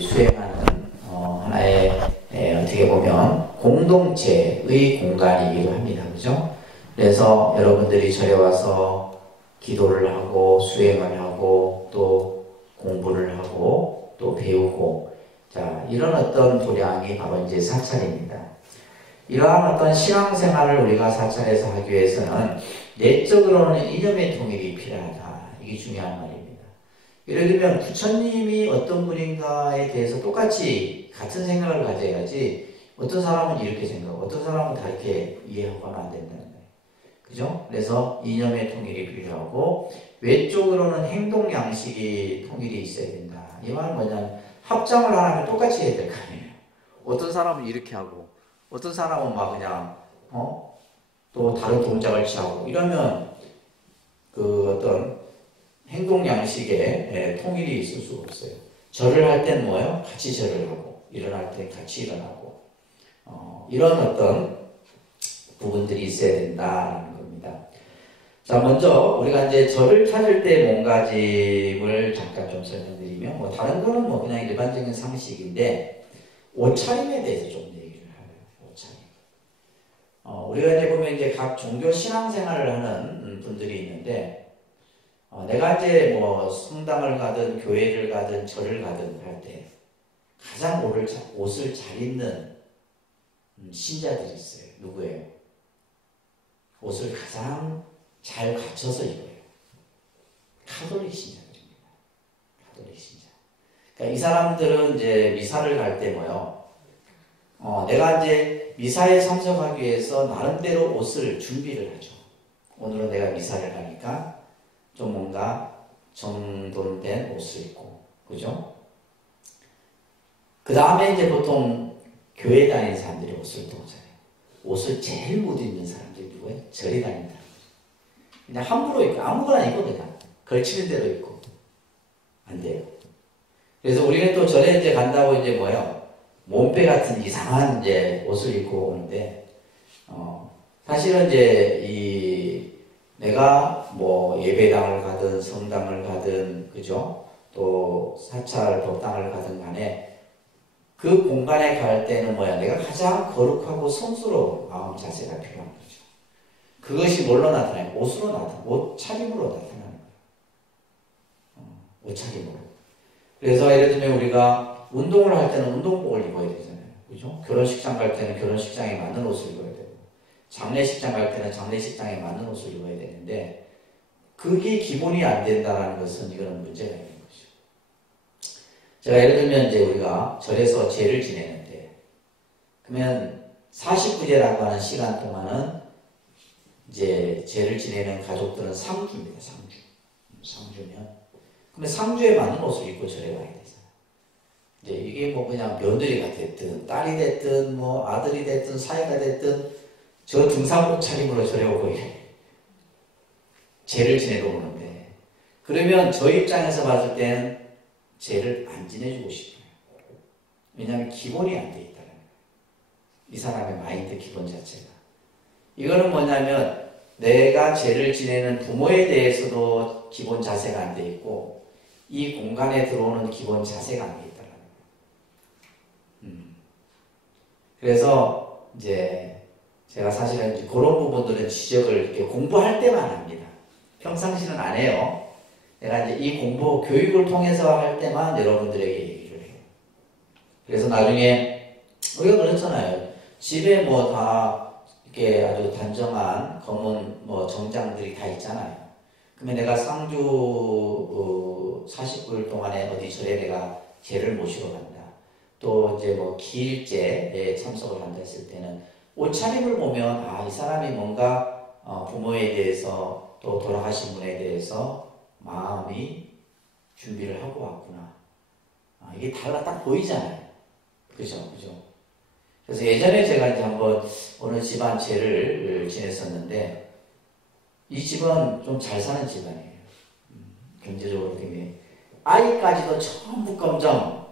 수행하는 하나의 어떻게 보면 공동체의 공간이기도 합니다. 그죠? 그래서 여러분들이 절에 와서 기도를 하고 수행을 하고 또 공부를 하고 또 배우고 자 이런 어떤 도량이 바로 이제 사찰입니다. 이러한 어떤 신앙생활을 우리가 사찰에서 하기 위해서는 내적으로는 이념의 통일이 필요하다. 이게 중요한 말입니다. 예를 들면 부처님이 어떤 분인가에 대해서 똑같이 같은 생각을 가져야지 어떤 사람은 이렇게 생각하고 어떤 사람은 다 이렇게 이해하고는 안 된다는 거예요. 그죠? 그래서 이념의 통일이 필요하고 외적으로는 행동 양식이 통일이 있어야 된다. 이 말은 뭐냐면 합장을 하면 똑같이 해야 될 거 아니에요. 어떤 사람은 이렇게 하고 어떤 사람은 막 그냥 또 다른 동작을 취하고 이러면 그 어떤 행동 양식에 통일이 있을 수가 없어요. 절을 할 땐 뭐예요? 같이 절을 하고 일어날 땐 같이 일어나고 이런 어떤 부분들이 있어야 된다는 겁니다. 자, 먼저 우리가 이제 절을 찾을 때 몸가짐을 잠깐 좀 설명드리면 뭐 다른 거는 뭐 그냥 일반적인 상식인데 옷차림에 대해서 좀 얘기를 해요. 옷차림. 우리가 이제 보면 이제 각 종교 신앙생활을 하는 분들이 있는데 내가 이제 뭐 성당을 가든 교회를 가든 절을 가든 할 때 가장 옷을 잘 입는 신자들이 있어요. 누구예요? 옷을 가장 잘 갖춰서 입어요. 가톨릭 신자들입니다. 가톨릭 신자. 그러니까 이 사람들은 이제 미사를 갈 때 뭐요? 내가 이제 미사에 참석하기 위해서 나름대로 옷을 준비를 하죠. 오늘은 내가 미사를 가니까 좀 뭔가 정돈된 옷을 입고, 그죠? 그 다음에 이제 보통 교회 다니는 사람들이 옷을 또 오잖아요. 옷을 제일 못 입는 사람들이 누구예요? 절에 다닌다. 그냥 함부로 입고, 아무거나 입고 그냥 걸치는 대로 입고. 안 돼요. 그래서 우리는 또 절에 이제 간다고 이제 뭐예요? 몸빼 같은 이상한 이제 옷을 입고 오는데, 사실은 이제 내가 뭐 예배당을 가든 성당을 가든 그죠? 또 사찰 법당을 가든 간에 그 공간에 갈 때는 뭐야? 내가 가장 거룩하고 성스러운 마음 자세가 필요한 거죠. 그것이 뭘로 나타나요? 옷으로 나타나요. 옷차림으로 나타나는 거예요. 옷차림으로. 그래서 예를 들면 우리가 운동을 할 때는 운동복을 입어야 되잖아요. 그죠? 결혼식장 갈 때는 결혼식장에 맞는 옷을 입어야 되고 장례식장 갈 때는 장례식장에 맞는 옷을 입어야 되는데 그게 기본이 안 된다는 것은 이거는 문제가 있는 거죠. 제가 예를 들면 이제 우리가 절에서 제를 지내는데 그러면 49제라고 하는 시간 동안은 이제 제를 지내는 가족들은 상주입니다. 상주면 그러면 상주에 맞는 옷을 입고 절에 가야 되잖아요. 이제 이게 뭐 그냥 며느리가 됐든 딸이 됐든 뭐 아들이 됐든 사위가 됐든 저 등산복 차림으로 절에 오고 제를 지내러 오는데 그러면 저 입장에서 봤을 때는 제를 안 지내주고 싶어요. 왜냐하면 기본이 안 돼 있다는 거예요. 이 사람의 마인드 기본 자체가. 이거는 뭐냐면 내가 제를 지내는 부모에 대해서도 기본 자세가 안 돼 있고 이 공간에 들어오는 기본 자세가 안 돼 있다는 거예요. 그래서 이제 제가 사실은 이제 그런 부분들은 지적을 이렇게 공부할 때만 합니다. 평상시는 안 해요. 내가 이제 이 공부, 교육을 통해서 할 때만 여러분들에게 얘기를 해요. 그래서 나중에, 우리가 그렇잖아요. 집에 뭐 다 이렇게 아주 단정한 검은 뭐 정장들이 다 있잖아요. 그러면 내가 상주 49일 동안에 어디 절에 내가 제를 모시러 간다. 또 이제 뭐 기일제에 참석을 한다 했을 때는 옷차림을 보면 이 사람이 뭔가 부모에 대해서 또 돌아가신 분에 대해서 마음이 준비를 하고 왔구나. 이게 딱 보이잖아요. 그죠? 그래서 예전에 제가 이제 한번 어느 집안 제를 지냈었는데 이 집은 좀 잘 사는 집안이에요. 경제적으로 굉장히 아이까지도 전부 검정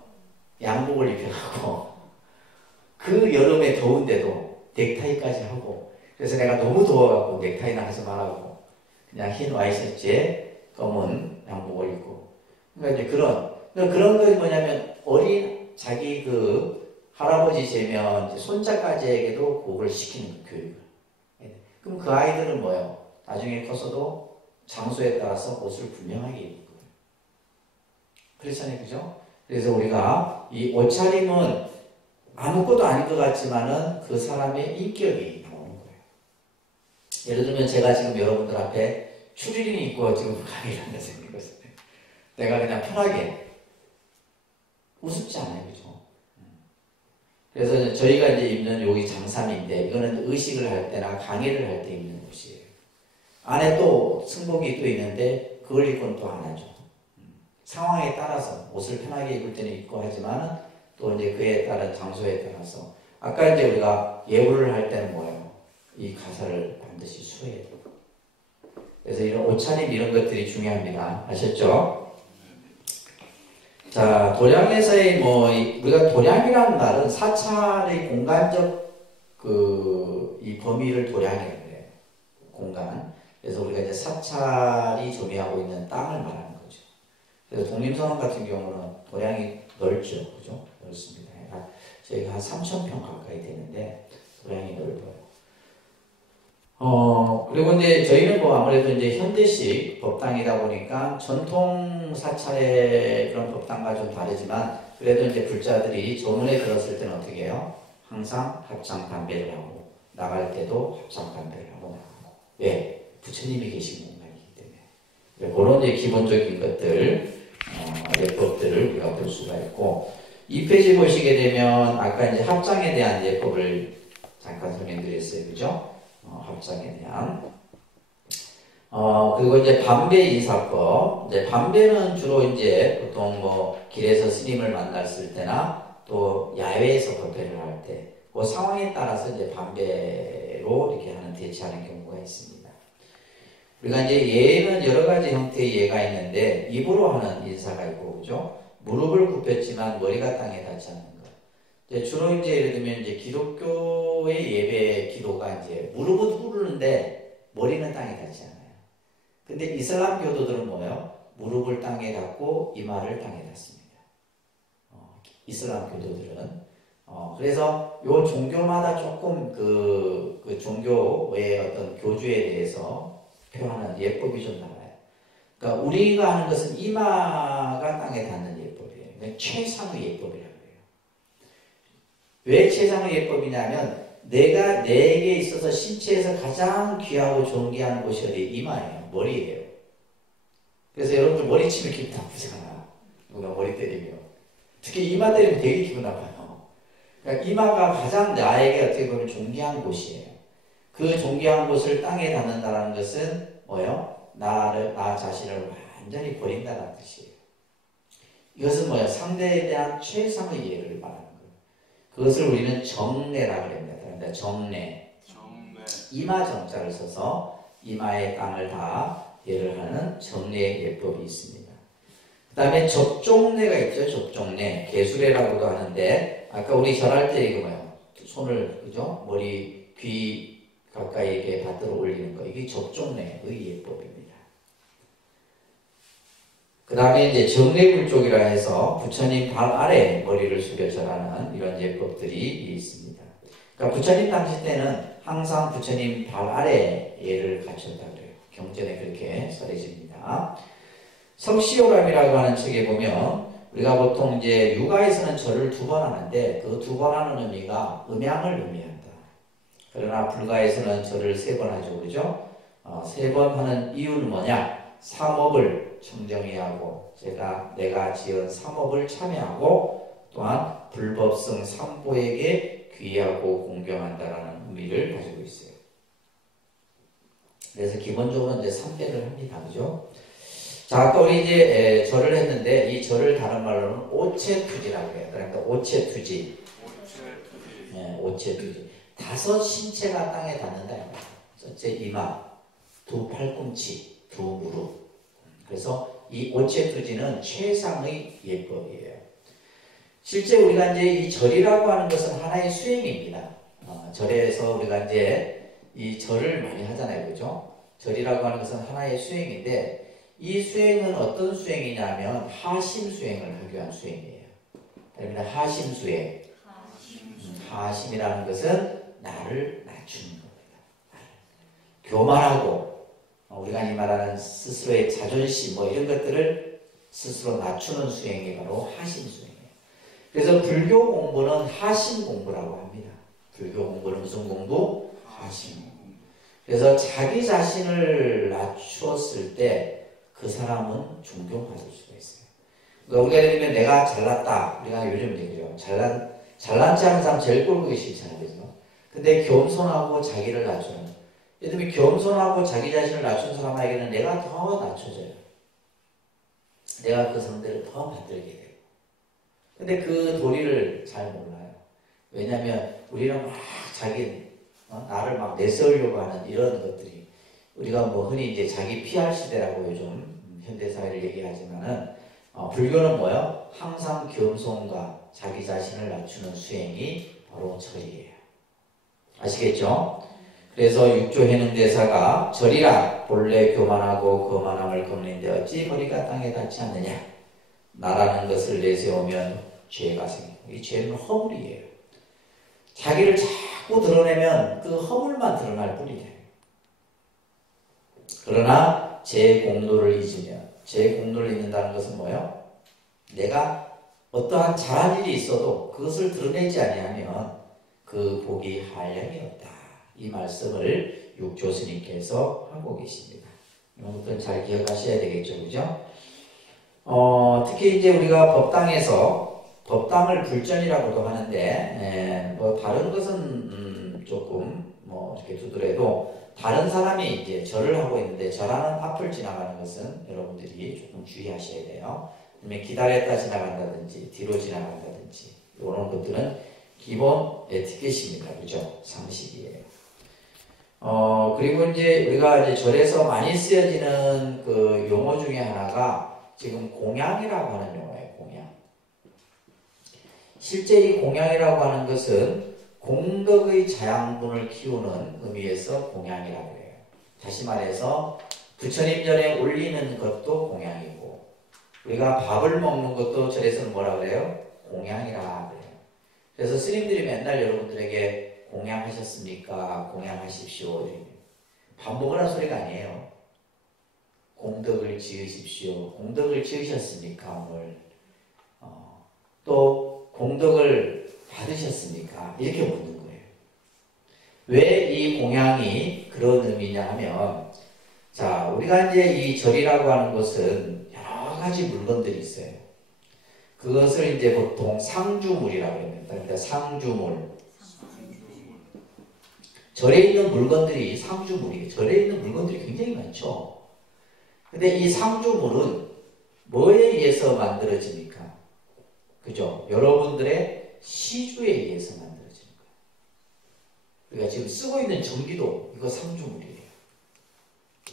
양복을 입혀가고 그 여름에 더운데도 넥타이까지 하고 그래서 내가 너무 더워갖고 넥타이나 하지 말라고 그냥 흰 와이셔츠에 검은 양복을 입고 그러니까 이제 그런 것이 뭐냐면 재면 이제 손자까지에게도 그걸 시키는 교육을. 그럼 그 아이들은 뭐예요? 나중에 커서도 장소에 따라서 옷을 분명하게 입을 거예요. 그렇잖아요, 그죠? 그래서 우리가 이 옷차림은 아무것도 아닌 것 같지만은 그 사람의 인격이 나오는 거예요. 예를 들면 제가 지금 여러분들 앞에 추리닝 입고 지금 강의를 한다 생각해보세요. 내가 그냥 편하게 우습지 않아요, 그죠? 그래서 저희가 이제 입는 여기 장삼인데 이거는 의식을 할 때나 강의를 할 때 입는 옷이에요. 안에 또 승복이 또 있는데 그걸 입고는 또 안 하죠. 상황에 따라서 옷을 편하게 입을 때는 입고 하지만 또 이제 그에 따른 장소에 따라서 아까 이제 우리가 예우를 할 때는 뭐예요? 이 가사를 반드시 수해야 돼요. 그래서 이런 옷차림 이런 것들이 중요합니다. 아셨죠? 자, 도량에서의 우리가 도량이라는 말은 사찰의 공간적 이 범위를 도량이라고 해요. 공간. 그래서 우리가 이제 사찰이 점유하고 있는 땅을 말하는 거죠. 그래서 독립선언 같은 경우는 도량이 넓죠. 그죠? 넓습니다. 저희가 한 3,000평 가까이 되는데 도량이 넓어요. 그리고 이제 저희는 아무래도 이제 현대식 법당이다 보니까 전통 사찰의 그런 법당과 좀 다르지만 그래도 이제 불자들이 조문에 들었을 때는 어떻게 해요? 항상 합장 담배를 하고 나갈 때도 합장 담배를 하고 나가고. 왜? 부처님이 계신 공간이기 때문에. 그런 이제 기본적인 것들, 예법들을 우리가 볼 수가 있고 2페이지 보시게 되면 아까 이제 합장에 대한 예법을 잠깐 설명드렸어요. 그죠? 합장에 대한. 그리고 이제 반배 인사법. 이제 반배는 주로 이제 보통 길에서 스님을 만났을 때나 또 야외에서 법회를 할 때, 그 상황에 따라서 이제 반배로 이렇게 대처하는 경우가 있습니다. 우리가 이제 예는 여러 가지 형태의 예가 있는데, 입으로 하는 인사가 있고, 그죠? 무릎을 굽혔지만 머리가 땅에 닿지 않는 것. 이제 주로 이제 예를 들면 이제 기독교의 예배 기도가 이제 무릎은 꿇는데 머리는 땅에 닿지 않아요. 근데 이슬람 교도들은 뭐예요? 무릎을 땅에 닿고 이마를 땅에 닿습니다. 이슬람 교도들은. 그래서 요 종교마다 조금 그 종교의 어떤 교주에 대해서 표하는 예법이 좀 나와요. 그러니까 우리가 하는 것은 이마가 땅에 닿는 예법이에요. 그러니까 최상의 예법이라고 해요. 왜 최상의 예법이냐면 내가 내게 있어서 신체에서 가장 귀하고 존귀한 곳이 어디? 이마예요. 머리예요. 그래서 여러분들 머리 치면 기분 나쁘잖아. 누가 머리 때리면. 특히 이마 때리면 되게 기분 나빠요. 그러니까 이마가 가장 나에게 어떻게 보면 존귀한 곳이에요. 그 존귀한 곳을 땅에 닿는다는 것은 뭐예요? 나 자신을 완전히 버린다는 뜻이에요. 이것은 뭐예요? 상대에 대한 최상의 예를 말하는 거예요. 그것을 우리는 정례라고 합니다. 그러니까 정례. 이마 정자를 써서 이마의 땅을 다 예를 하는 정례 예법이 있습니다. 그 다음에 접종례가 있죠. 접종례. 개수례라고도 하는데, 아까 우리 절할 때 이거 뭐예요? 손을, 그죠? 머리, 귀 가까이 이렇게 받들어 올리는 거. 이게 접종례의 예법입니다. 그 다음에 이제 정례불족이라 해서 부처님 발 아래 머리를 숙여 절하는 이런 예법들이 있습니다. 그러니까 부처님 당시 때는 항상 부처님 발 아래 예를 갖췄다 그래요. 경전에 그렇게 설해집니다. 성시오람이라고 하는 책에 보면 우리가 보통 이제 육아에서는 절을 2번 하는데 그 2번 하는 의미가 음양을 의미한다. 그러나 불가에서는 절을 3번 하죠. 그죠? 3번 하는 이유는 뭐냐? 삼업을 청정히 하고 내가 지은 삼업을 참여하고 또한 불법성 삼보에게 귀하고 공경한다라는 의미를 가지고 있어요. 그래서 기본적으로 이제 3배를 합니다. 그죠? 자, 아까 우리 이제 절을 했는데 이 절을 다른 말로는 오체투지라고 해요. 그러니까 오체투지. 네, 오체투지. 5 신체가 땅에 닿는다. 첫째 이마, 2 팔꿈치, 2 무릎. 그래서 이 오체투지는 최상의 예법이에요. 실제 우리가 이제 이 절이라고 하는 것은 하나의 수행입니다. 절에서 우리가 이제 이 절을 많이 하잖아요. 그죠? 절이라고 하는 것은 하나의 수행인데 이 수행은 어떤 수행이냐면 하심 수행을 하기 위한 수행이에요. 그러면 하심 수행. 하심이라는 것은 나를 낮추는 겁니다. 교만하고 우리가 이 말하는 스스로의 자존심 뭐 이런 것들을 스스로 낮추는 수행이 바로 하심 수행이에요. 그래서 불교 공부는 하심 공부라고 합니다. 불교 공부는 무슨 공부? 하심 공부. 그래서 자기 자신을 낮추었을 때 그 사람은 존경받을 수가 있어요. 그러니까 우리가 예를 들면 내가 잘났다. 우리가 요즘 얘기죠. 잘난 체 하는 사람 제일 꼴보기 싫잖아요. 그죠? 근데 겸손하고 자기를 낮추는. 예를 들면 겸손하고 자기 자신을 낮춘 사람에게는 내가 더 낮춰져요. 내가 그 상대를 더 받들게 돼요. 근데 그 도리를 잘 몰라요. 왜냐면 우리는 막 나를 막 내세우려고 하는 이런 것들이 우리가 뭐 흔히 이제 자기 PR 시대라고 요즘 현대사회를 얘기하지만은 불교는 뭐요? 항상 겸손과 자기 자신을 낮추는 수행이 바로 절이에요. 아시겠죠? 그래서 육조해능대사가 절이라 본래 교만하고 거만함을 걷는데 어찌 머리가 땅에 닿지 않느냐. 나라는 것을 내세우면 죄가 생기고 이 죄는 허물이에요. 자기를 자꾸 드러내면 그 허물만 드러날 뿐이에요. 그러나 제 공로를 잊으면 제 공로를 잊는다는 것은 뭐예요? 내가 어떠한 잘한 일이 있어도 그것을 드러내지 아니하면 그 복이 한량이 없다. 이 말씀을 육조스님께서 하고 계십니다. 이런 것들은 잘 기억하셔야 되겠죠. 그죠? 특히 이제 우리가 법당을 불전이라고도 하는데, 뭐 다른 것은 조금 뭐 이렇게 두더라도 다른 사람이 이제 절을 하고 있는데 절하는 앞을 지나가는 것은 여러분들이 조금 주의하셔야 돼요. 그러면 기다렸다 지나간다든지 뒤로 지나간다든지 이런 것들은 기본 에티켓입니다. 그죠? 상식이에요. 그리고 이제 우리가 이제 절에서 많이 쓰여지는 그 용어 중에 하나가 지금 공양이라고 하는 용어예요. 공양. 실제 이 공양이라고 하는 것은 공덕의 자양분을 키우는 의미에서 공양이라고 해요. 다시 말해서 부처님 전에 올리는 것도 공양이고 우리가 밥을 먹는 것도 절에서는 뭐라 그래요? 공양이라 그래요. 그래서 스님들이 맨날 여러분들에게 공양하셨습니까? 공양하십시오. 밥 먹으라는 소리가 아니에요. 공덕을 지으십시오. 공덕을 지으셨습니까? 오늘 또 공덕을 받으셨습니까? 이렇게 묻는 거예요. 왜 이 공양이 그런 의미냐 하면 자 우리가 이제 이 절이라고 하는 것은 여러 가지 물건들이 있어요. 그것을 이제 보통 상주물이라고 합니다. 그러니까 상주물. 절에 있는 물건들이 상주물이에요. 절에 있는 물건들이 굉장히 많죠. 근데 이 상주물은 뭐에 의해서 만들어집니까? 그죠? 여러분들의 시주에 의해서 만들어지는 거예요. 우리가 지금 쓰고 있는 전기도 이거 상주물이에요.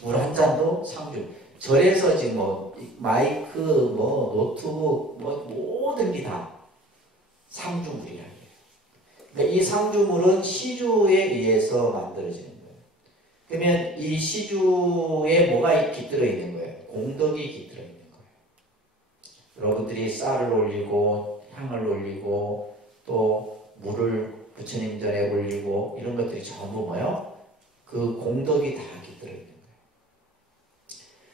물 한 잔도 상주. 절에서 지금 뭐 마이크, 뭐 노트북, 뭐 모든 게 다 상주물이라는 거예요. 그러니까 이 상주물은 시주에 의해서 만들어지는 거예요. 그러면 이 시주에 뭐가 깃들어 있는 거예요? 공덕이 깃들어 있는 거예요. 여러분들이 쌀을 올리고 향을 올리고 또 물을 부처님 전에 올리고 이런 것들이 전부 뭐예요? 그 공덕이 다 깃들어 있는 거예요.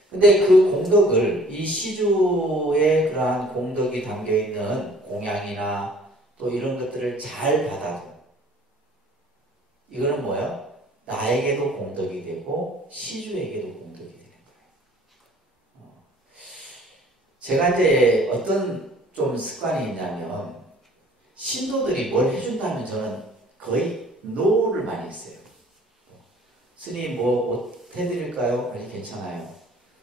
근데 그 공덕을 이 시주에 그러한 공덕이 담겨 있는 공양이나 또 이런 것들을 잘 받아서 이거는 뭐예요? 나에게도 공덕이 되고 시주에게도 공덕이 되는 거예요. 제가 이제 어떤 좀 습관이 있냐면 신도들이 뭘 해준다면 저는 거의 노를 많이 했어요. 스님 뭐 해드릴까요? 아니 괜찮아요.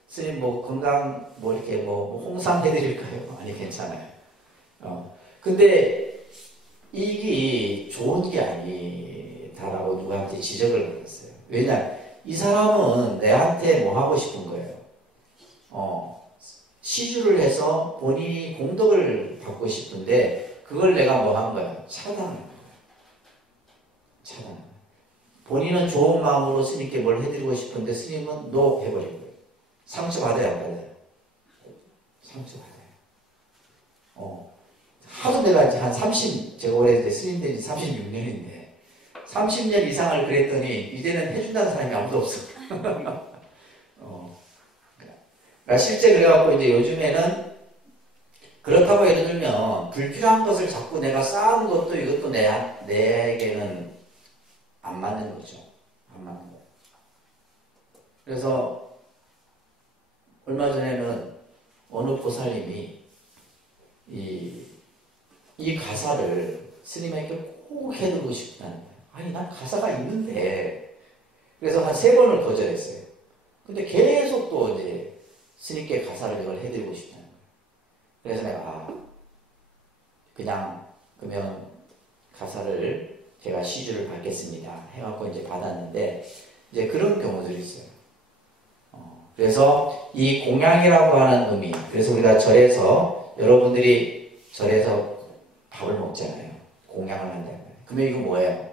스님 뭐 건강 뭐 이렇게 뭐 홍삼 해드릴까요? 아니 괜찮아요. 근데 이게 좋은 게 아니다라고 누구한테 지적을 받았어요. 왜냐 이 사람은 내한테 뭐 하고 싶은 거예요. 시주를 해서 본인이 공덕을 받고 싶은데 그걸 내가 뭐 한 거야? 차단한 거야. 차단. 본인은 좋은 마음으로 스님께 뭘 해드리고 싶은데 스님은 노 해버린 거예요. 상처받아요, 안 받아요? 상처받아요. 하도 내가 이제 제가 올해 스님 된 지 36년인데, 30년 이상을 그랬더니, 이제는 해준다는 사람이 아무도 없어. 그러니까 실제 그래갖고 이제 요즘에는, 그렇다고 예를 들면, 불필요한 것을 자꾸 내가 쌓은 것도 이것도 내게는 안 맞는 거죠. 안 맞는 거. 그래서, 얼마 전에는 어느 보살님이 이 가사를 스님에게 꼭 해드리고 싶다는 거예요. 아니, 난 가사가 있는데. 그래서 한 3번을 거절했어요. 근데 계속 또 이제 스님께 가사를 이걸 해드리고 싶다는 거예요. 그래서 내가, 그냥, 그러면 가사를 제가 시주를 받겠습니다. 해갖고 이제 받았는데, 이제 그런 경우들이 있어요. 그래서 이 공양이라고 하는 의미, 그래서 우리가 절에서, 여러분들이 절에서 밥을 먹잖아요. 공양을 한다는 거예요. 그러면 이거 뭐예요?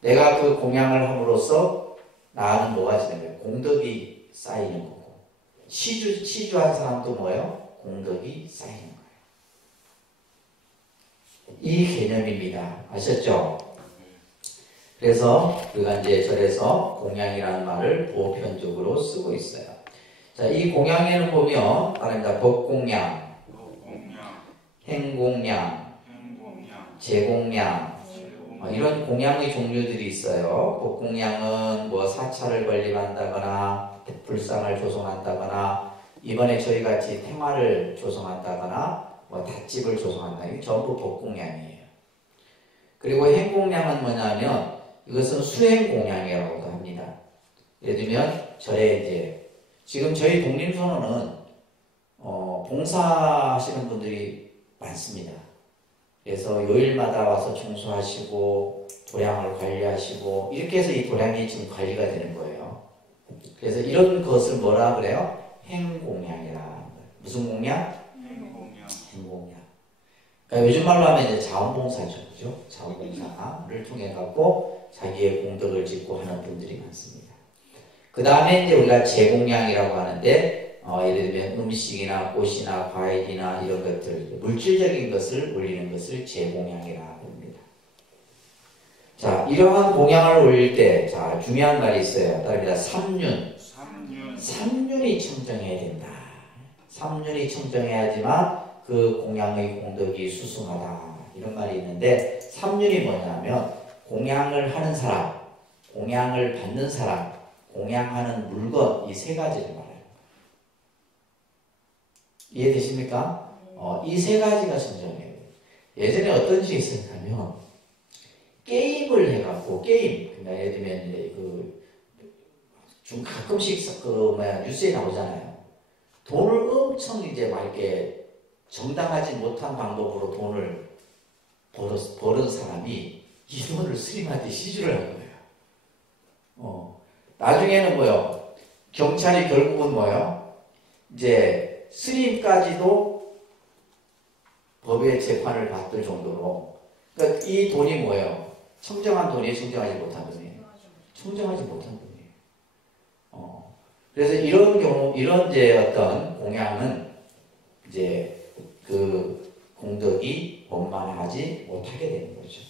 내가 그 공양을 함으로써 나는 뭐가 되는 거예요? 공덕이 쌓이는 거고. 시주한 사람도 뭐예요? 공덕이 쌓이는 거예요. 이 개념입니다. 아셨죠? 그래서 우리가 이제 절에서 공양이라는 말을 보편적으로 쓰고 있어요. 자, 이 공양에는 보면, 따릅니다. 법공양, 행공양, 제공양, 이런 공양의 종류들이 있어요. 법공양은 뭐 사찰을 건립한다거나, 불상을 조성한다거나, 이번에 저희 같이 테마를 조성한다거나, 뭐 닷집을 조성한다. 이게 전부 법공양이에요. 그리고 행공양은 뭐냐면, 이것은 수행공양이라고도 합니다. 예를 들면, 절에 이제, 지금 저희 독립선언은, 봉사하시는 분들이 많습니다. 그래서 요일마다 와서 청소하시고, 도량을 관리하시고, 이렇게 해서 이 도량이 지금 관리가 되는 거예요. 그래서 이런 것을 뭐라 그래요? 행공양이라. 무슨 공양? 행공양. 그러니까 요즘 말로 하면 이제 자원봉사죠. 그죠? 자원봉사를 통해 갖고 자기의 공덕을 짓고 하는 분들이 많습니다. 그 다음에 이제 우리가 제공양이라고 하는데, 예를 들면 음식이나 꽃이나 과일이나 이런 것들, 물질적인 것을 올리는 것을 제공양이라고 합니다. 자, 이러한 공양을 올릴 때, 자, 중요한 말이 있어요. 따릅니다. 삼륜이 청정해야 된다. 삼륜이 청정해야지만 그 공양의 공덕이 수승하다. 이런 말이 있는데, 삼륜이 뭐냐면, 공양을 하는 사람, 공양을 받는 사람, 공양하는 물건, 이 3가지를 말해요. 이해되십니까? 이 3가지가 청정해요. 예전에 어떤 식이 있었냐면, 게임을 해갖고, 그러니까 예를 들면, 이제 좀 가끔씩 뉴스에 나오잖아요. 돈을 엄청 이제 막 이렇게 정당하지 못한 방법으로 돈을 버는 사람이 이 돈을 스님한테 시주를 한 거예요. 나중에는 뭐요? 경찰이 결국은 뭐요? 이제 스님까지도 법의 재판을 받을 정도로, 그러니까 이 돈이 뭐예요? 청정한 돈이에요? 청정하지 못한 돈이에요? 청정하지 못한 돈이에요. 그래서 이런 경우, 이런 이제 어떤 공양은 이제 그 공덕이 원만하지 못하게 되는 거죠.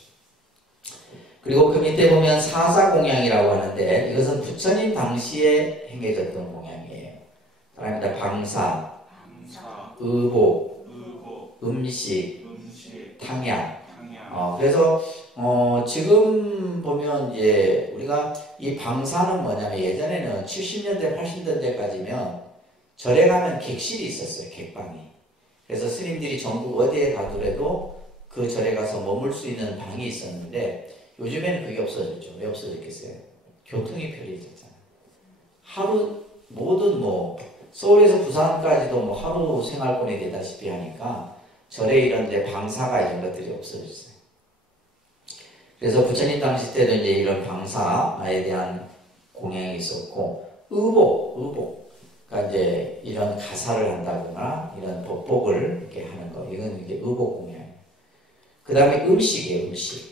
그리고 그 밑에 보면 사사공양이라고 하는데, 이것은 부처님 당시에 행해졌던 공양이에요. 따라합니다. 방사, 의복, 음식, 탕약. 그래서 지금 보면 이제 우리가 이 방사는 뭐냐면, 예전에는 70년대, 80년대까지면 절에 가면 객실이 있었어요. 객방이. 그래서 스님들이 전국 어디에 가더라도 그 절에 가서 머물 수 있는 방이 있었는데, 요즘에는 그게 없어졌죠. 왜 없어졌겠어요? 교통이 편리해졌잖아요. 하루, 모든 서울에서 부산까지도 하루 생활권이 되다시피 하니까 절에 이런 데 방사가 이런 것들이 없어졌어요. 그래서 부처님 당시 때도 이제 이런 방사에 대한 공양이 있었고, 의복. 그러니까 이제 이런 가사를 한다거나 이런 법복을 이렇게 하는 거. 이건 이게 의복 공양이에요. 그 다음에 음식이에요, 음식.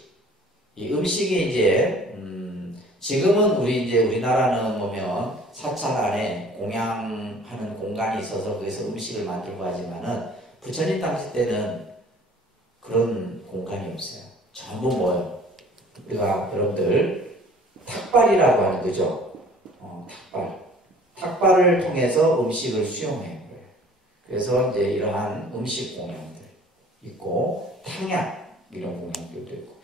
이 음식이 이제, 지금은 우리나라는 보면 사찰 안에 공양하는 공간이 있어서 거기서 음식을 만들고 하지만은 부처님 당시 때는 그런 공간이 없어요. 전부 뭐예요? 우리가 여러분들 탁발이라고 하는 거죠. 탁발. 탁발을 통해서 음식을 수용해요. 그래서 이제 이러한 음식 공양들 있고 탕약 이런 공양들도 있고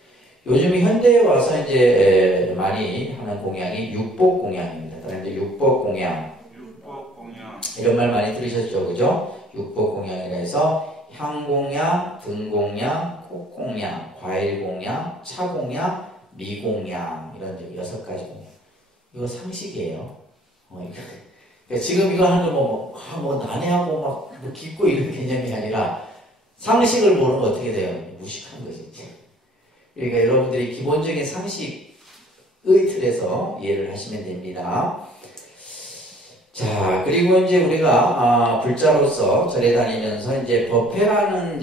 요즘 현대에 와서 이제 많이 하는 공양이 육복 공양입니다. 그런데 육복 공양 이런 말 많이 들으셨죠, 그죠? 육복 공양이라 해서 향 공양, 등 공양, 꽃 공양, 과일 공양, 차 공양, 미 공양 이런 6가지 공양. 이거 상식이에요. 그러니까 지금 이거 하는 거 뭐 난해하고 막 뭐 깊고 이런 개념이 아니라 상식을 모르면 어떻게 돼요? 무식한 거지. 그러니까 여러분들이 기본적인 상식의 틀에서 이해를 하시면 됩니다. 자, 그리고 이제 우리가 불자로서 절에 다니면서 이제 법회라는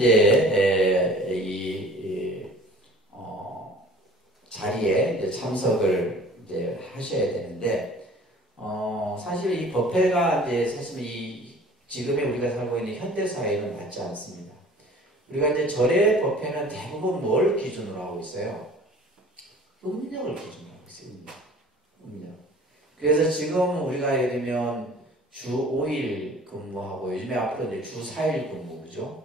자리에 이제 참석을 이제 하셔야 되는데, 사실 이 법회가 이제 사실 지금의 우리가 살고 있는 현대 사회는 맞지 않습니다. 우리가 이제 절의 법회는 대부분 뭘 기준으로 하고 있어요? 음력을 기준으로 하고 있어요. 음력. 그래서 지금 우리가 예를 들면 주 5일 근무하고 요즘에 앞으로 이제 주 4일 근무, 그죠?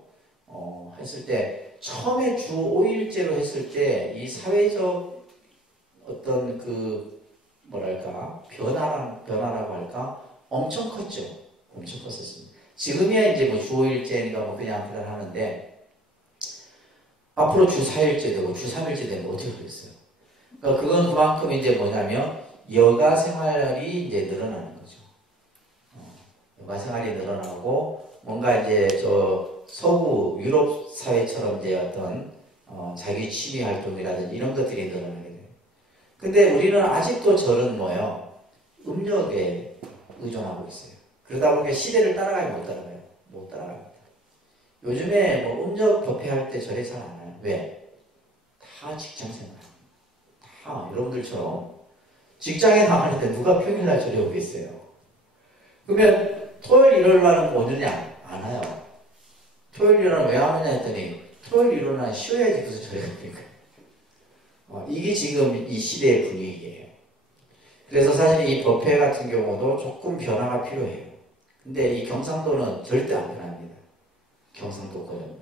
했을 때 처음에 주 5일제로 했을 때 이 사회적 어떤 뭐랄까 변화라고 할까 엄청 컸죠. 엄청 컸었습니다. 지금이야 이제 뭐 주 5일제니까 뭐 그냥 하는데 앞으로 주 4일제 되고 주 3일제 되면 어떻게 되겠어요? 그러니까 그건 그만큼 이제 뭐냐면 여가 생활이 이제 늘어나는 거죠. 여가 생활이 늘어나고 뭔가 이제 서구 유럽 사회처럼 이제 어떤 자기 취미 활동이라든지 이런 것들이 늘어나게 돼요. 근데 우리는 아직도 절은 뭐예요? 음력에 의존하고 있어요. 그러다 보니까 시대를 따라가요, 못 따라가요? 못 따라갑니다. 요즘에 뭐 음력 법회할 때 절에 잘 안 와요. 왜? 다 직장생활. 다 여러분들처럼 직장에 나가는데 누가 평일날 절에 오겠어요? 그러면 토요일, 일요일 날은 오느냐? 안 와요. 토요일, 일요일 날은 왜 안 오냐 했더니 토요일, 일요일 날 쉬어야지 그래서 절에 오니까. 이게 지금 이 시대의 분위기예요. 그래서 사실 이 법회 같은 경우도 조금 변화가 필요해요. 근데 이 경상도는 절대 안 변합니다. 경상도 거는.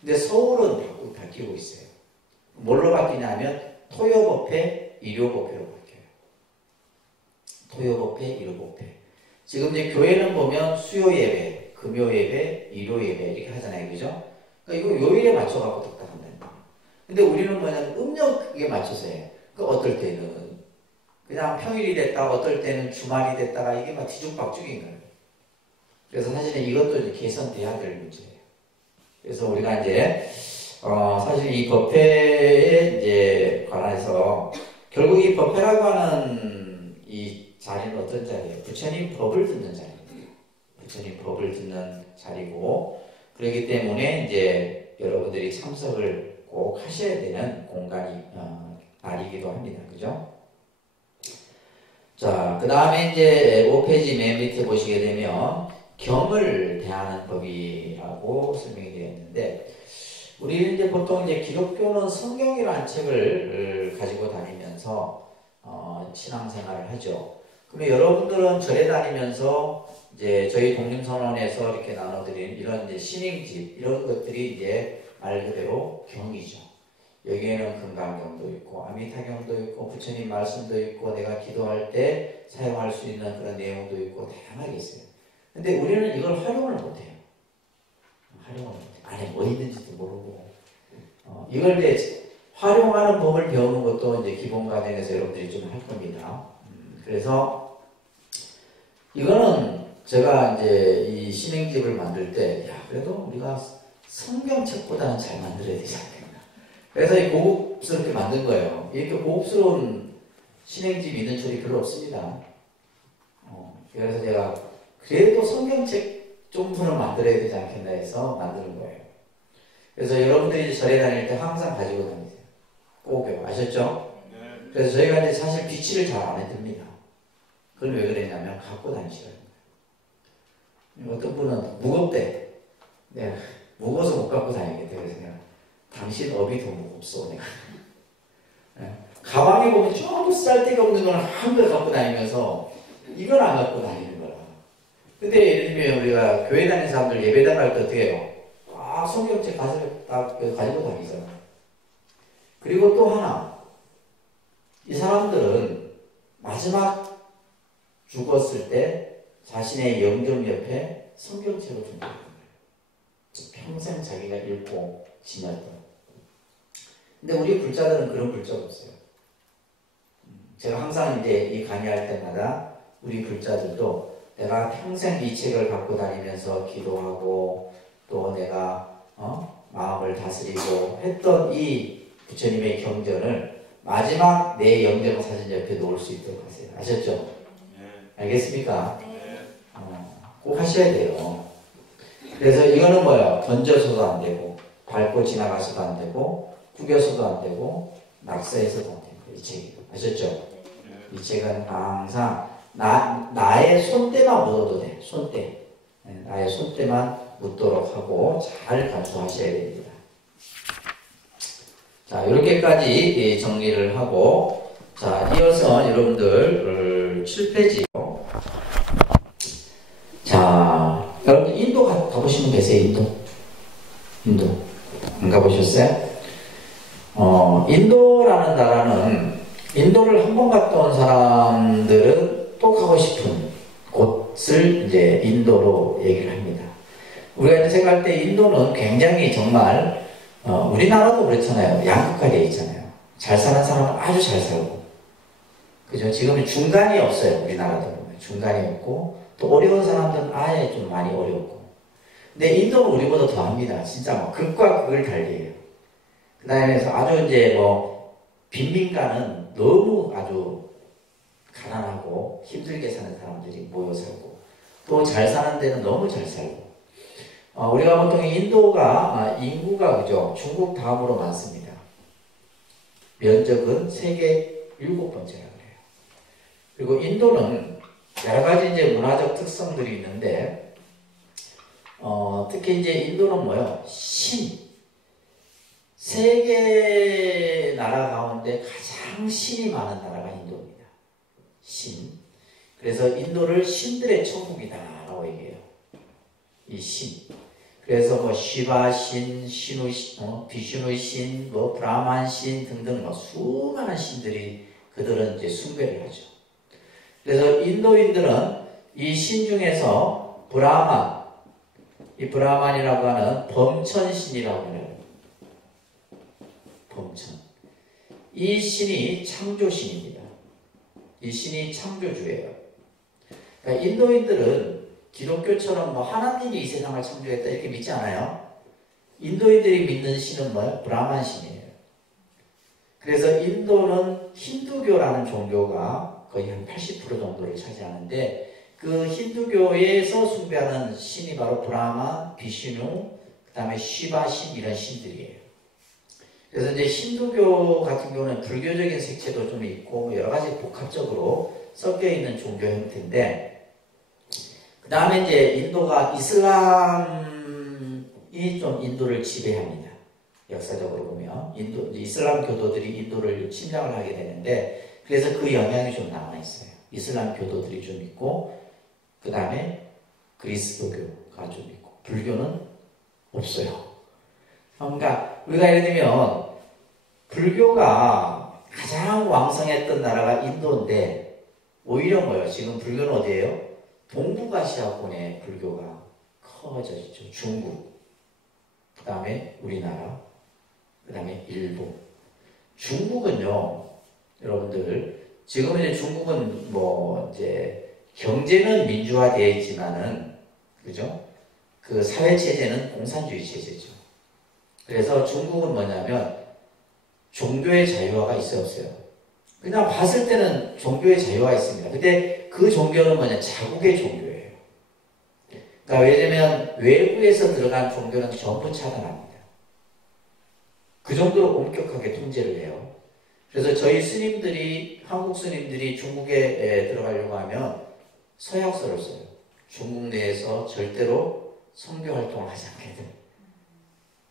근데 서울은 바뀌고 있어요. 뭘로 바뀌냐면 토요법회, 일요법회로 바뀌어요. 토요법회, 일요법회. 지금 이제 교회는 보면 수요예배, 금요예배, 일요예배 이렇게 하잖아요. 그죠? 그러니까 이거 요일에 맞춰갖고 덕다 한다는 거예요. 근데 우리는 뭐냐면 음력에 맞춰서 해요. 그 어떨 때는 그냥 평일이 됐다가 어떨 때는 주말이 됐다가 이게 막 뒤죽박죽인 거예요. 그래서 사실은 이것도 이제 개선돼야 될 문제예요. 그래서 우리가 이제 사실 이 법회에 이제 관해서 결국 이 법회라고 하는 이 자리는 어떤 자리예요? 부처님 법을 듣는 자리입니다. 부처님 법을 듣는 자리고 그렇기 때문에 이제 여러분들이 참석을 꼭 하셔야 되는 날이기도 합니다. 그죠? 자, 그 다음에 이제 5페이지 맨 밑에 보시게 되면 경을 대하는 법이라고 설명이 되어 있는데 우리 이제 보통 이제 기독교는 성경이라는 책을 가지고 다니면서 신앙생활을 하죠. 그러면 여러분들은 절에 다니면서 이제 저희 독립선언에서 이렇게 나눠드린 이런 이제 신행집 이런 것들이 이제 말 그대로 경이죠. 여기에는 금강경도 있고 아미타경도 있고 부처님 말씀도 있고 내가 기도할 때 사용할 수 있는 그런 내용도 있고 다양하게 있어요. 근데 우리는 이걸 활용을 못해요. 활용을 못해요. 안에 뭐 있는지도 모르고 이걸 이제 활용하는 법을 배우는 것도 이제 기본 과정에서 여러분들이 좀 할 겁니다. 그래서 이거는 제가 이제 이 신행집을 만들 때 그래도 우리가 성경책보다는 잘 만들어야 되지 않겠나. 그래서 이 고급스럽게 만든 거예요. 이렇게 고급스러운 신행집이 있는 절이 별로 없습니다. 그래서 제가 그래도 성경책 정도는 만들어야 되지 않겠나 해서 만드는 거예요. 그래서 여러분들이 절에 다닐 때 항상 가지고 다니세요. 꼭요. 아셨죠? 네. 그래서 저희가 이제 사실 비치를 잘 안 해드립니다. 그건 왜 그러냐면 갖고 다니시라는 거예요. 어떤 분은 무겁대. 네, 무거워서 못 갖고 다니겠대. 그래서 내가 당신 업이 더 무겁소. 내가. 가방에 보면 조금 쌀데가 없는 걸 한 걸 갖고 다니면서 이걸 안 갖고 다니는 거라. 근데 예를 들면 우리가 교회 다니는 사람들 예배당 갈 때 어떻게 해요? 성경책 가지고 다니잖아. 그리고 또 하나, 이 사람들은 마지막 죽었을 때 자신의 영접 옆에 성경책을 준다는 거예요. 평생 자기가 읽고 지녔던. 근데 우리 불자들은 그런 불자가 없어요. 제가 항상 이제 이 강의할 때마다 우리 불자들도 내가 평생 이 책을 갖고 다니면서 기도하고 또 내가 마음을 다스리고 했던 이 부처님의 경전을 마지막 내 영접 사진 옆에 놓을 수 있도록 하세요. 아셨죠? 네. 알겠습니까? 네. 꼭 하셔야 돼요. 그래서 이거는 뭐예요? 던져서도 안 되고 밟고 지나가서도 안 되고 구겨서도 안 되고 낙서해서도 안 되고 이 책이 아셨죠? 네. 이 책은 항상 나의 손때만 묻어도 돼. 손때. 나의 손때만 묻도록 하고 잘 간수하셔야 됩니다. 자, 이렇게까지 정리를 하고, 자, 이어서 여러분들 7페이지. 자, 여러분들 인도 가보신 분 계세요? 인도. 안 가보셨어요? 인도라는 나라는 인도를 한 번 갔다 온 사람들은 또 가고 싶은 곳을 이제 인도로 얘기를 합니다. 우리가 생각할 때 인도는 굉장히 정말 우리나라도 그렇잖아요. 양극화 되어 있잖아요. 잘 사는 사람은 아주 잘 살고, 그죠? 지금은 중간이 없어요. 우리나라도 보면 중간이 없고, 또 어려운 사람들은 아예 좀 많이 어렵고. 근데 인도는 우리보다 더 합니다. 진짜 뭐 극과 극을 달리해요. 그 다음에 아주 이제 뭐 빈민가는 너무 아주 가난하고 힘들게 사는 사람들이 모여 살고, 또 잘 사는 데는 너무 잘 살고. 우리가 보통 인도가 인구가 그죠? 중국 다음으로 많습니다. 면적은 세계 7번째라 그래요. 그리고 인도는 여러 가지 이제 문화적 특성들이 있는데, 특히 이제 인도는 뭐요? 세계 나라 가운데 가장 신이 많은 나라가 인도입니다. 그래서 인도를 신들의 천국이다라고 얘기해요. 이 신. 그래서 뭐 시바 신, 신우 신, 비슈누 신, 뭐 브라만 신 등등 뭐 수많은 신들이 그들은 이제 숭배를 하죠. 그래서 인도인들은 이 신 중에서 브라만, 이 브라만이라고 하는 범천 신이라고 해요. 범천. 이 신이 창조신입니다. 이 신이 창조주예요. 그러니까 인도인들은 기독교처럼 뭐 하나님이 이 세상을 창조했다 이렇게 믿지 않아요. 인도인들이 믿는 신은 뭐예요? 브라만 신이에요. 그래서 인도는 힌두교라는 종교가 거의 한 80% 정도를 차지하는데, 그 힌두교에서 숭배하는 신이 바로 브라만, 비슈누, 그 다음에 시바 신 이런 신들이에요. 그래서 이제 힌두교 같은 경우는 불교적인 색채도 좀 있고 여러 가지 복합적으로 섞여 있는 종교 형태인데, 그 다음에 이제 인도가 이슬람이 좀 인도를 지배합니다. 역사적으로 보면 이슬람 교도들이 인도를 침략을 하게 되는데, 그래서 그 영향이 좀 남아 있어요. 이슬람 교도들이 좀 있고, 그 다음에 그리스도교가 좀 있고, 불교는 없어요. 그러니까 우리가 예를 들면 불교가 가장 왕성했던 나라가 인도인데, 오히려 뭐예요? 지금 불교는 어디예요? 동북아시아권의 불교가 커져 있죠. 중국, 그 다음에 우리나라, 그 다음에 일본. 중국은요, 여러분들, 지금 이제 중국은 뭐 이제 경제는 민주화되어 있지만은, 그죠? 그 사회 체제는 공산주의 체제죠. 그래서 중국은 뭐냐면 종교의 자유화가 있어요, 없어요? 그냥 봤을 때는 종교의 자유화가 있습니다. 근데 그 종교는 뭐냐? 자국의 종교예요. 그러니까 왜냐면 외부에서 들어간 종교는 전부 차단합니다. 그 정도로 엄격하게 통제를 해요. 그래서 저희 스님들이, 한국 스님들이 중국에 들어가려고 하면 서약서를 써요. 중국 내에서 절대로 선교 활동을 하지 않게 됩니다.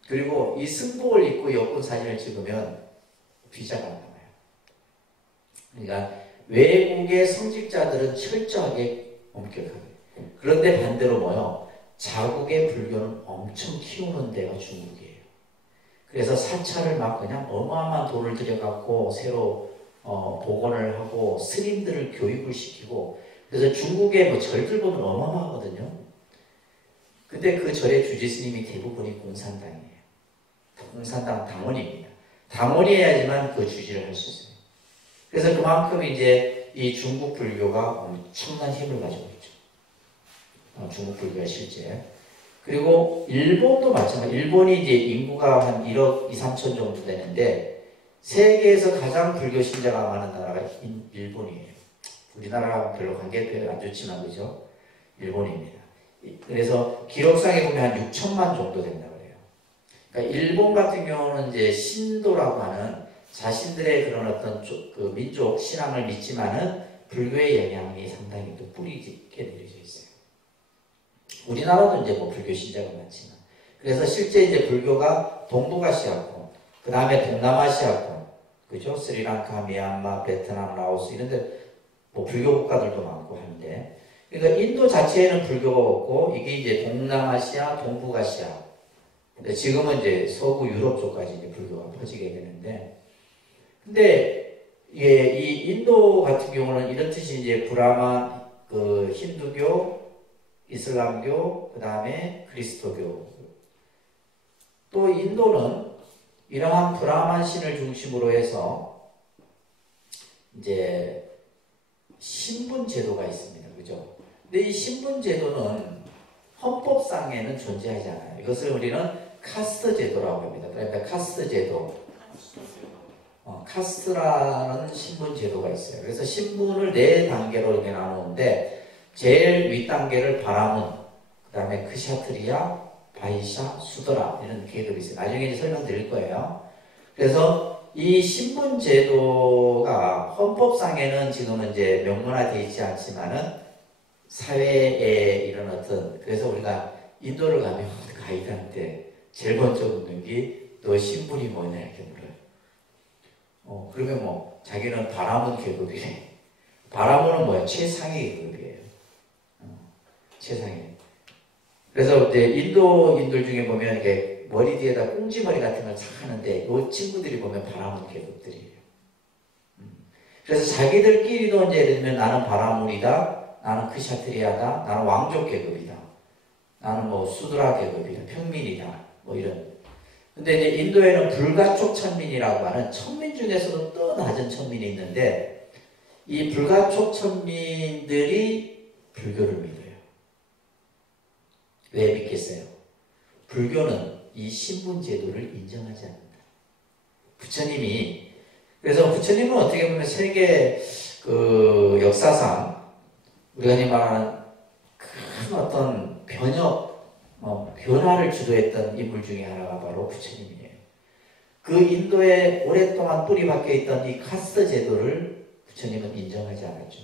그리고 이 승복을 입고 여권 사진을 찍으면 비자가 안 나와요. 그러니까 외국의 성직자들은 철저하게 엄격하게. 그런데 반대로 뭐요? 자국의 불교는 엄청 키우는 데가 중국이에요. 그래서 사찰을 막 그냥 어마어마한 돈을 들여갖고 새로 복원을 하고 스님들을 교육을 시키고, 그래서 중국의 뭐 절들 보면 어마어마하거든요. 근데 그 절의 주지스님이 대부분이 공산당이에요. 공산당 당원입니다. 당원이 해야지만 그 주지를 할 수 있어요. 그래서 그만큼 이제 이 중국 불교가 엄청난 힘을 가지고 있죠. 중국 불교가 실제. 그리고 일본도 마찬가지. 일본이 이제 인구가 한 1억 2, 3천 정도 되는데 세계에서 가장 불교 신자가 많은 나라가 일본이에요. 우리나라랑 별로 관계가 안 좋지만 그죠? 일본입니다. 그래서 기록상에 보면 한 6천만 정도 된다고 그래요. 그러니까 일본 같은 경우는 이제 신도라고 하는 자신들의 그런 어떤 그 민족 신앙을 믿지만은 불교의 영향이 상당히 또 뿌리 깊게 내려져 있어요. 우리나라도 이제 뭐 불교 신자가 많지만, 그래서 실제 이제 불교가 동북아시아권, 그 다음에 동남아시아권, 그죠? 스리랑카, 미얀마, 베트남, 라오스 이런데 뭐 불교 국가들도 많고 하는데, 그러니까 인도 자체에는 불교가 없고 이게 이제 동남아시아, 동북아시아. 근데 지금은 이제 서구 유럽 쪽까지 이제 불교가 퍼지게 되는데, 근데 예, 이 인도 같은 경우는 이런 뜻이 이제 브라만, 그 힌두교, 이슬람교, 그 다음에 그리스도교. 또 인도는 이러한 브라만 신을 중심으로 해서 이제 신분 제도가 있습니다. 그죠? 근데 이 신분 제도는 헌법상에는 존재하지 않아요. 이것을 우리는 카스트 제도라고 합니다. 그러니까 카스트 제도. 카스트라는 신분 제도가 있어요. 그래서 신분을 4단계로 이렇게 나누는데, 제일 윗단계를 바라문, 그 다음에 크샤트리아, 바이샤, 수드라 이런 계급이 있어요. 나중에 이제 설명드릴 거예요. 그래서 이 신분 제도가 헌법상에는 지금은 이제 명문화되어 있지 않지만은 사회에 이런 어떤, 그래서 우리가 인도를 가면 가이드한테 제일 먼저 묻는 게 너 신분이 뭐냐 이렇게 물어요. 그러면 뭐 자기는 바라문 계급이래. 바라문은 뭐야? 최상위 계급이에요. 최상위. 그래서 이제 인도인들 중에 보면 이게 머리 뒤에다 꽁지머리 같은 걸 착 하는데 이 친구들이 보면 바라문 계급들이에요. 그래서 자기들끼리도 이제 예를 들면 나는 바라문이다, 나는 크샤트리아다, 나는 왕족 계급이다, 나는 뭐 수드라 계급이다, 평민이다, 뭐 이런. 근데 이제 인도에는 불가촉 천민이라고 하는 천민 중에서도 또 낮은 천민이 있는데, 이 불가촉 천민들이 불교를 믿어요. 왜 믿겠어요? 불교는 이 신분 제도를 인정하지 않는다. 부처님이, 그래서 부처님은 어떻게 보면 세계 그 역사상 우리가 흔히 말하는 큰 어떤 변화를 주도했던 인물 중에 하나가 바로 부처님이에요. 그 인도에 오랫동안 뿌리 박혀 있던 이 카스트 제도를 부처님은 인정하지 않았죠.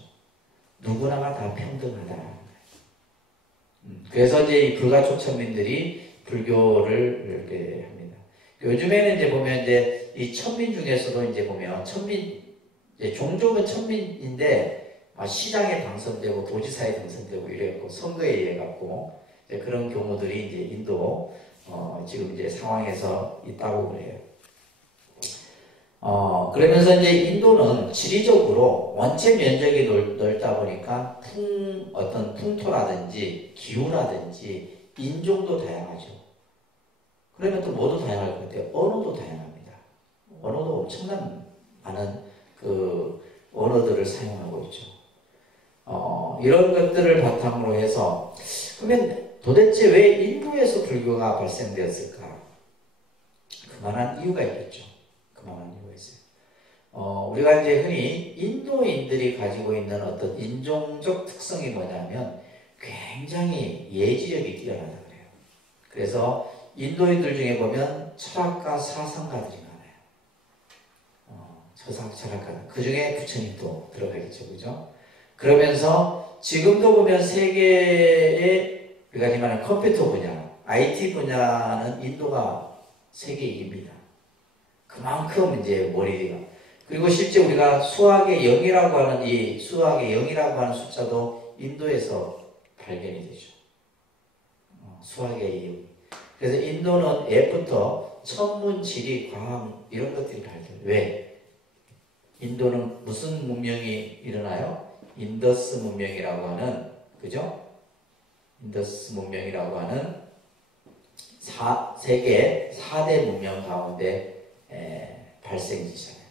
누구나가 다 평등하다. 그래서 이제 이 불가촉 천민들이 불교를 이렇게 합니다. 요즘에는 이제 보면 이제 이 천민 중에서도 이제 보면 이제 종족은 천민인데 시장에 당선되고 도지사에 당선되고 이래갖고 선거에 의해 갖고 그런 경우들이 이제 인도 지금 이제 상황에서 있다고 그래요. 그러면서 이제 인도는 지리적으로 원체 면적이 넓다 보니까 어떤 풍토라든지 기후라든지 인종도 다양하죠. 그러면 또 뭐도 다양할 것 같아요? 언어도 다양합니다. 언어도 엄청난 많은 그 언어들을 사용하고 있죠. 이런 것들을 바탕으로 해서 그러면 도대체 왜 인도에서 불교가 발생되었을까? 그만한 이유가 있겠죠. 그만한 이유가 있어요. 우리가 이제 흔히 인도인들이 가지고 있는 어떤 인종적 특성이 뭐냐면 굉장히 예지력이 뛰어나다 그래요. 그래서 인도인들 중에 보면 철학가, 사상가들이 많아요. 철학가. 그 중에 부처님도 들어가겠죠. 그죠? 그러면서 지금도 보면 세계의 우리가 말하는 컴퓨터 분야, IT 분야는 인도가 세계 2위입니다. 그만큼 이제 머리가. 그리고 실제 우리가 수학의 0이라고 하는 이 수학의 0이라고 하는 숫자도 인도에서 발견이 되죠. 수학의 0. 그래서 인도는 옛부터 천문, 지리, 과학 이런 것들이 발견. 왜? 인도는 무슨 문명이 일어나요? 인더스 문명이라고 하는, 그죠? 인더스 문명이라고 하는 세계 4대 문명 가운데 발생지잖아요.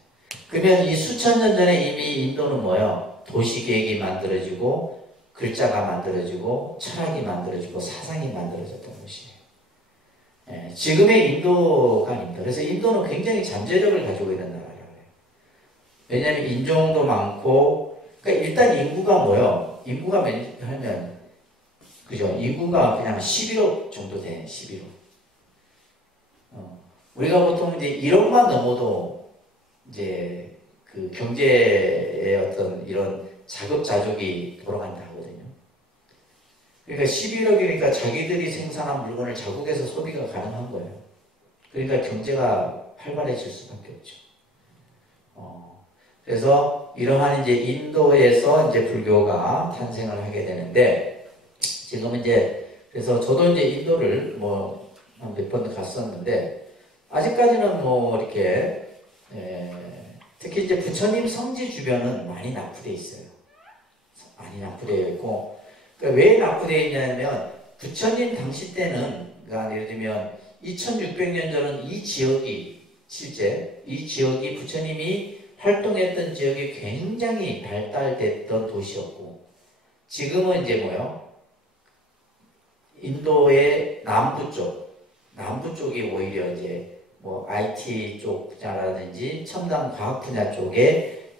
그러면 이 수천 년 전에 이미 인도는 뭐예요? 도시계획이 만들어지고 글자가 만들어지고 철학이 만들어지고 사상이 만들어졌던 곳이에요. 지금의 인도가 아닙니다. 그래서 인도는 굉장히 잠재력을 가지고 있는 나라예요. 왜냐하면 인종도 많고, 그러니까 일단 인구가 뭐예요? 인구가 하면 그죠? 인구가 그냥 11억 정도 돼. 11억. 우리가 보통 이제 1억만 넘어도 이제 그 경제의 어떤 이런 자급자족이 돌아간다 하거든요. 그러니까 11억이니까 자기들이 생산한 물건을 자국에서 소비가 가능한 거예요. 그러니까 경제가 활발해질 수밖에 없죠. 그래서 이러한 이제 인도에서 이제 불교가 탄생을 하게 되는데, 지금 이제 그래서 저도 이제 인도를 뭐 몇 번 갔었는데, 아직까지는 뭐 이렇게 특히 이제 부처님 성지 주변은 많이 낙후되어 있어요. 많이 낙후되어 있고, 그러니까 왜 낙후되어 있냐면 부처님 당시 때는, 그러니까 예를 들면 2600년 전은 이 지역이 실제 이 지역이 부처님이 활동했던 지역이 굉장히 발달됐던 도시였고, 지금은 이제 뭐요? 인도의 남부 쪽이 오히려 이제 뭐 IT 쪽 분야라든지 첨단 과학 분야 쪽에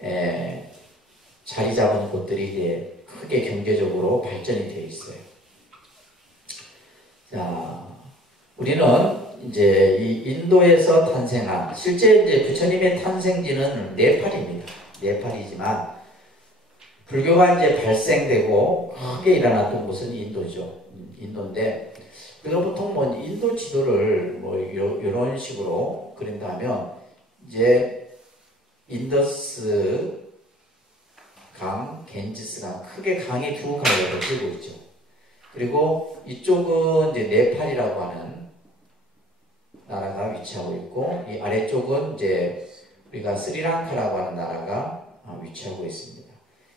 자리 잡은 곳들이 이제 크게 경제적으로 발전이 되어 있어요. 자, 우리는 이제 이 인도에서 탄생한, 실제 이제 부처님의 탄생지는 네팔입니다. 네팔이지만 불교가 이제 발생되고 크게 일어났던 곳은 인도죠. 인도인데, 우리가 보통 뭐 인도 지도를 뭐 이런 식으로 그린다면, 이제 인더스 강, 겐지스 강, 크게 강이 두 강으로 흐르고 있죠. 그리고 이쪽은 이제 네팔이라고 하는 나라가 위치하고 있고, 이 아래쪽은 이제 우리가 스리랑카라고 하는 나라가 위치하고 있습니다.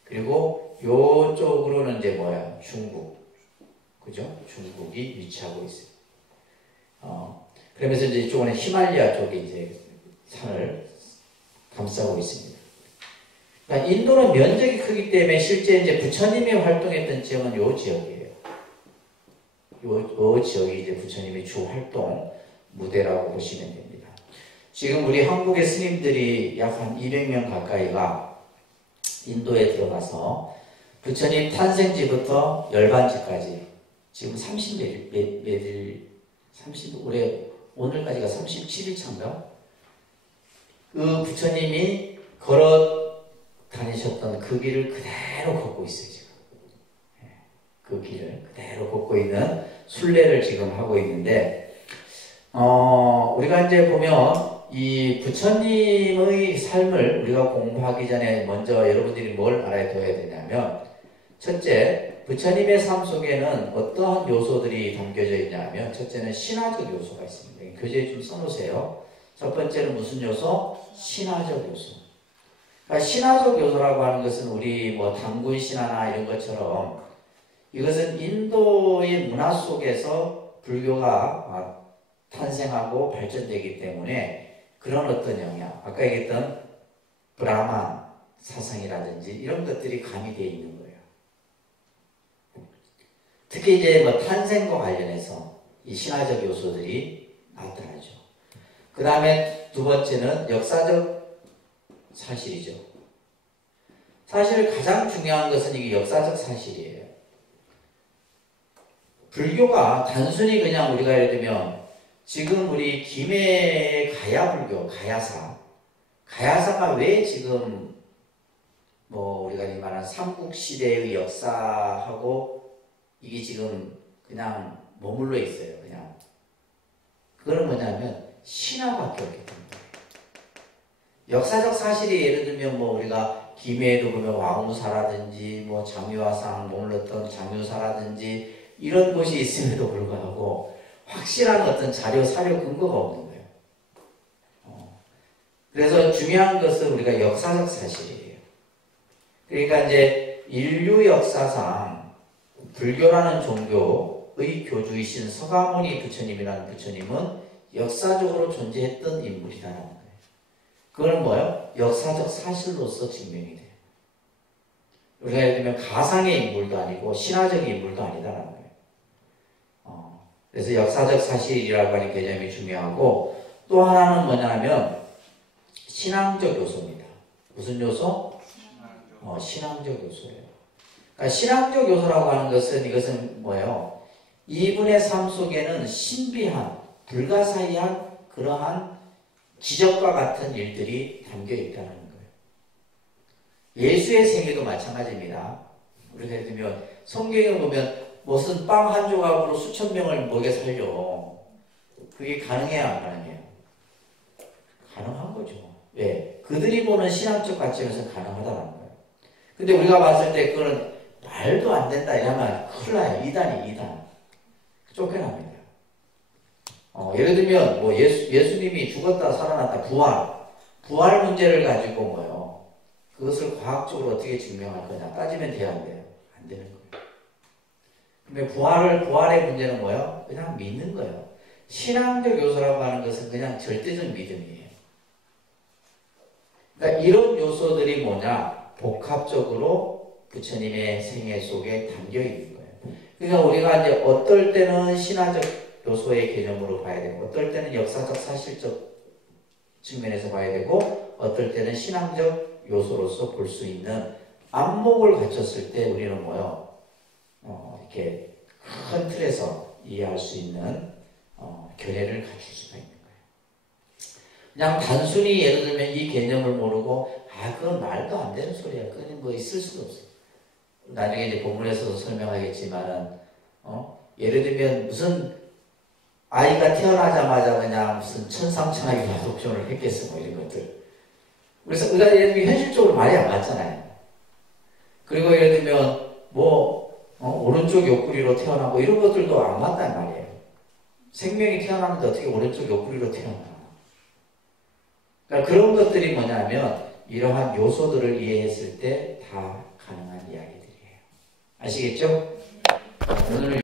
그리고 이쪽으로는 이제 뭐야? 중국. 그죠? 중국이 위치하고 있습니다. 그러면서 이제 이쪽은 히말리아 쪽에 이제 산을 감싸고 있습니다. 그러니까 인도는 면적이 크기 때문에 실제 이제 부처님이 활동했던 지역은 이 지역이에요. 이 지역이 이제 부처님의 주 활동 무대라고 보시면 됩니다. 지금 우리 한국의 스님들이 약 한 200명 가까이가 인도에 들어가서 부처님 탄생지부터 열반지까지 지금 오늘까지가 37일차인가? 그 부처님이 걸어 다니셨던 그 길을 그대로 걷고 있어요, 지금. 그 길을 그대로 걷고 있는 순례를 지금 하고 있는데, 우리가 이제 보면 이 부처님의 삶을 우리가 공부하기 전에 먼저 여러분들이 뭘 알아둬야 되냐면, 첫째, 부처님의 삶 속에는 어떠한 요소들이 담겨져 있냐면, 첫째는 신화적 요소가 있습니다. 교재에 좀 써놓으세요. 첫 번째는 무슨 요소? 신화적 요소. 그러니까 신화적 요소라고 하는 것은 우리 뭐 당군 신화나 이런 것처럼, 이것은 인도의 문화 속에서 불교가 탄생하고 발전되기 때문에 그런 어떤 영향, 아까 얘기했던 브라만 사상이라든지 이런 것들이 가미되어 있는 거예요. 특히 이제 뭐 탄생과 관련해서 이 신화적 요소들이 나타나죠. 그 다음에 두 번째는 역사적 사실이죠. 사실 가장 중요한 것은 이게 역사적 사실이에요. 불교가 단순히 그냥 우리가 예를 들면 지금 우리 김해 가야불교, 가야사가 왜 지금 뭐 우리가 이 말한 삼국시대의 역사하고 이게 지금 그냥 머물러 있어요. 그냥 그거는 뭐냐면 신화밖에 없기 때문에. 역사적 사실이 예를 들면 뭐 우리가 김해에도 보면 왕우사라든지 뭐 장유화상 머물렀던 장유사라든지 이런 곳이 있음에도 불구하고 확실한 어떤 자료, 사료 근거가 없는 거예요. 그래서 중요한 것은 우리가 역사적 사실이에요. 그러니까 이제 인류 역사상 불교라는 종교의 교주이신 서가모니 부처님이라는 부처님은 역사적으로 존재했던 인물이라는 거예요. 그건 뭐예요? 역사적 사실로서 증명이 돼요. 우리가 예를 들면 가상의 인물도 아니고 신화적 인물도 아니다라는 거예요. 그래서 역사적 사실이라고 하는 개념이 중요하고 또 하나는 뭐냐면 신앙적 요소입니다. 무슨 요소? 신앙적 요소예요. 그러니까 신앙적 요소라고 하는 것은 이것은 뭐예요? 이분의 삶 속에는 신비한, 불가사의한 그러한 기적과 같은 일들이 담겨 있다는 거예요. 예수의 생애도 마찬가지입니다. 우리가 예를 들면 성경에 보면 무슨 빵 한 조각으로 수천 명을 먹여 살려. 그게 가능해요, 안 가능해요? 가능한 거죠. 왜? 그들이 보는 신앙적 관점에서 가능하다는 거예요. 근데 우리가 봤을 때 그거는 말도 안 된다 이러면 큰일 나요. 이단이 이단. 쫓겨납니다. 예를 들면 뭐 예수님이 죽었다 살아났다 부활 문제를 가지고 뭐요? 그것을 과학적으로 어떻게 증명할 거냐 따지면 돼야 안 돼요? 안 되는 거예요. 근데 부활의 문제는 뭐예요? 그냥 믿는 거예요. 신앙적 요소라고 하는 것은 그냥 절대적 믿음이에요. 그러니까 이런 요소들이 뭐냐? 복합적으로 부처님의 생애 속에 담겨 있는 거예요. 그러니까 우리가 이제 어떨 때는 신화적 요소의 개념으로 봐야 되고, 어떨 때는 역사적 사실적 측면에서 봐야 되고, 어떨 때는 신앙적 요소로서 볼 수 있는 안목을 갖췄을 때 우리는 뭐요? 이렇게 큰 틀에서 이해할 수 있는 견해를 갖출 수가 있는 거예요. 그냥 단순히 예를 들면 이 개념을 모르고 그건 말도 안 되는 소리야. 그건 뭐 있을 수도 없어요. 나중에 이제 본문에서도 설명하겠지만 예를 들면 무슨 아이가 태어나자마자 그냥 무슨 천상천하의 adoption을 했겠어 뭐 이런 것들. 그래서 우리가 예를 들면 현실적으로 말이 안 맞잖아요. 그리고 예를 들면 오른쪽 옆구리로 태어나고 이런 것들도 안 맞단 말이에요. 생명이 태어나는데 어떻게 오른쪽 옆구리로 태어나? 그러니까 그런 것들이 뭐냐면 이러한 요소들을 이해했을 때 다 가능한 이야기들이에요. 아시겠죠? 오늘